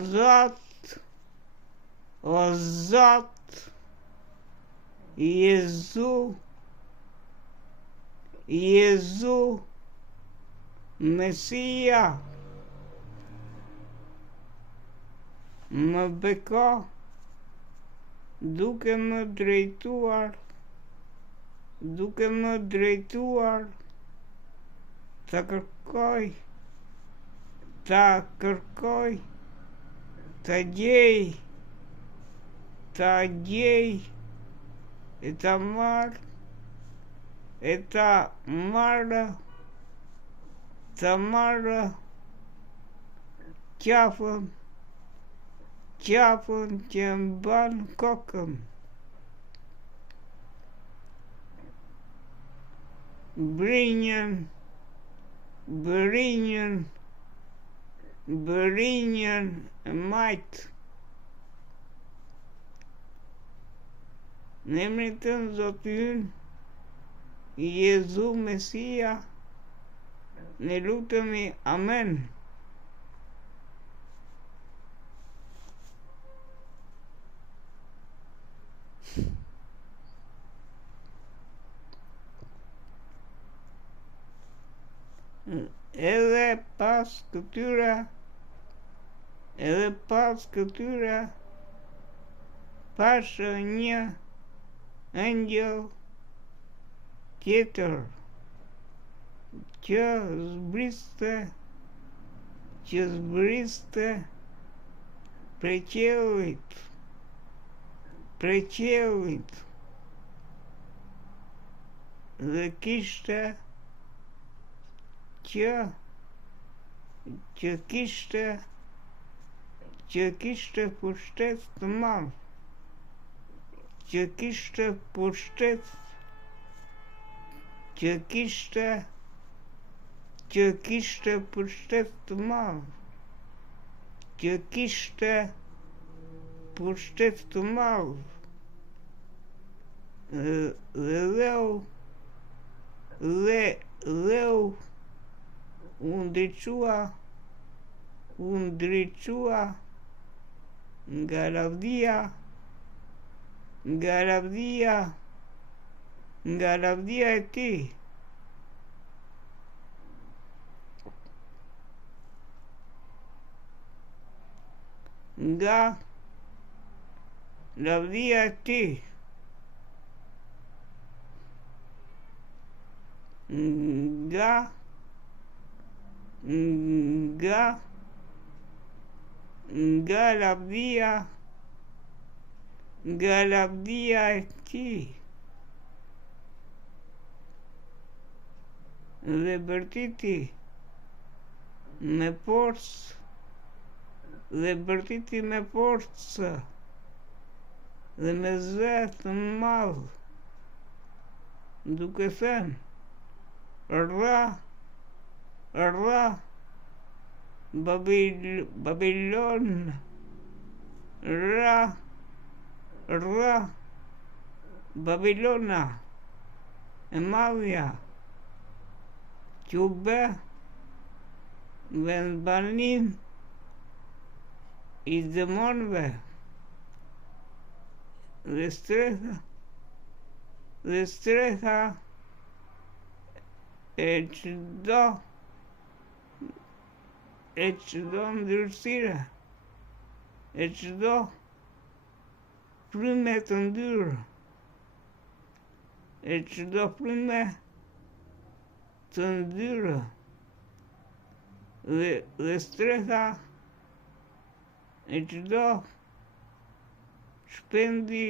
Zot, o Zot, Jezu, Mesia, më beko duke më drejtuar, ta kërkoj, ta gjej, e ta marr, qafën që mban kokën. Bërinjën e majt. Në emrin tënd, Zoti ynë, Jezu Mesia, ne lutemi, amen. Edhe pas këtyre pash një angjëll tjetër që zbriste prej qiellit dhe kishte pushtet të madh, dhe u ndriçua nga lavdia e tij. Nga lavdia e tij. Nga lavdia e tij. Dhe bërtiti me forcë dhe me zë të madh, duke thënë: Rra Babilon, rra Babilona e madhja, që u bë vendbanim i demonëve dhe stretha e çdo ndërtire, e çdo fryme të ndyrë, dhe stretha e çdo shpendi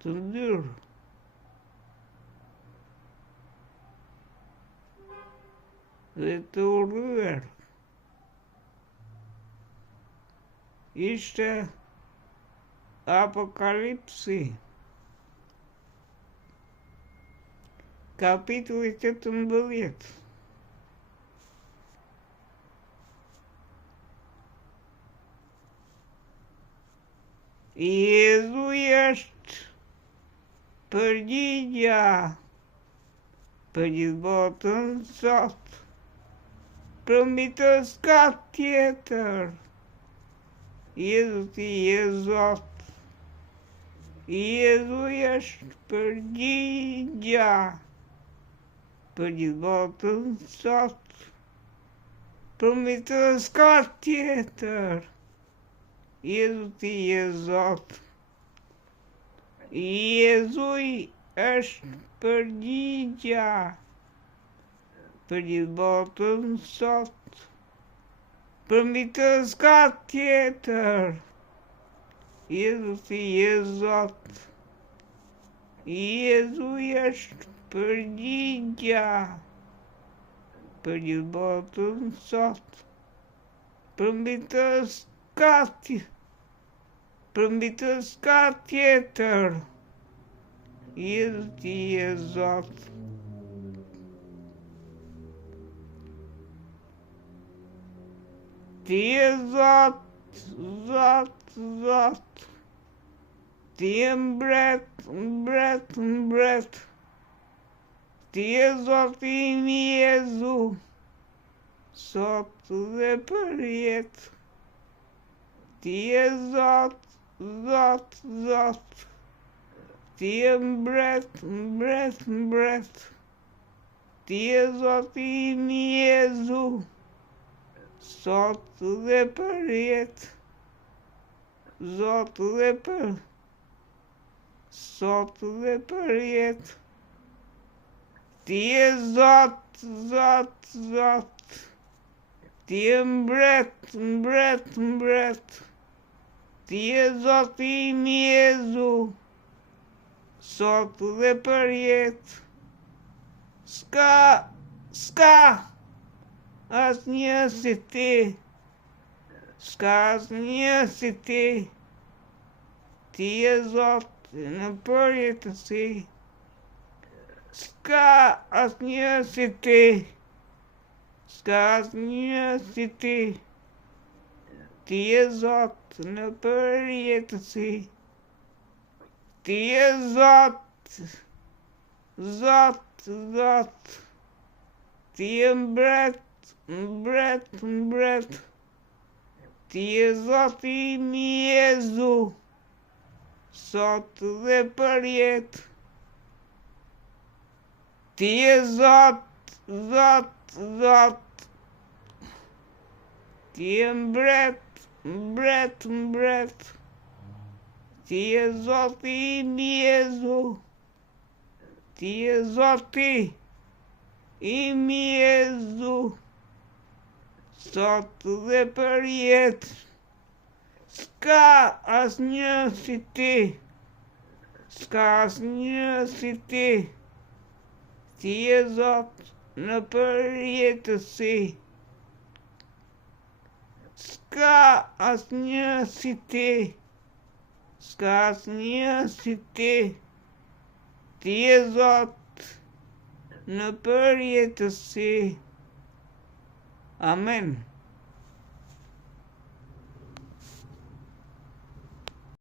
të ndyrë. Dhe të urryer. Ishte Apokalipsi, kapitulli 18. Jezu është përgjigja për gjithë botën sot. Promitës ka tjetër. Jezu ti je Zot. Jezu është përgjigja për gjithë botën sot. Për mi të s'ka tjetër. Jezu ti je Zot. Jezu është përgjigja për gjithë botën sot. Për mi të s'ka tjetër. Jezu ti je Zot. Jezu është përgjigja për gjithë botën sot. Për mi të s'ka tjetër. Për mi të s'ka tjetër. Jezu ti je Zot. Ti je Zot, Zot, Zot. Ti je mbret, mbret, mbret. Ti je Zoti im Jezu, sot dhe për jetë. Ti je Zot, Zot, Zot. Ti je mbret, mbret, mbret. Ti je Zoti im Jezu, sot dhe për jetë. Zot dhe për, sot dhe për jetë. Ti je Zot, Zot, Zot. Ti je mbret, mbret, mbret. Ti je Zoti im Jezu, sot dhe për jetë. S'ka asnjë si ti. S'ka asnjë si ti. Ti je Zot në përjetësi. S'ka asnjë si ti. S'ka asnjë si ti. Ti je Zot në përjetësi. Ti je Zot, Zot, Zot. Ti je mbret, mbret, mbret. Ti je Zoti im Jezu, sot dhe për jetë. Ti je Zot, Zot, Zot. Ti je mbret, mbret, mbret. Ti je Zoti im Jezu. Ti je Zoti im Jezu, sot dhe për jetë. S'ka asnjë si ti. S'ka asnjë si ti. Ti je Zot në përjetësi. S'ka asnjë si ti. S'ka asnjë si ti. Ti je Zot në përjetësi. Amen.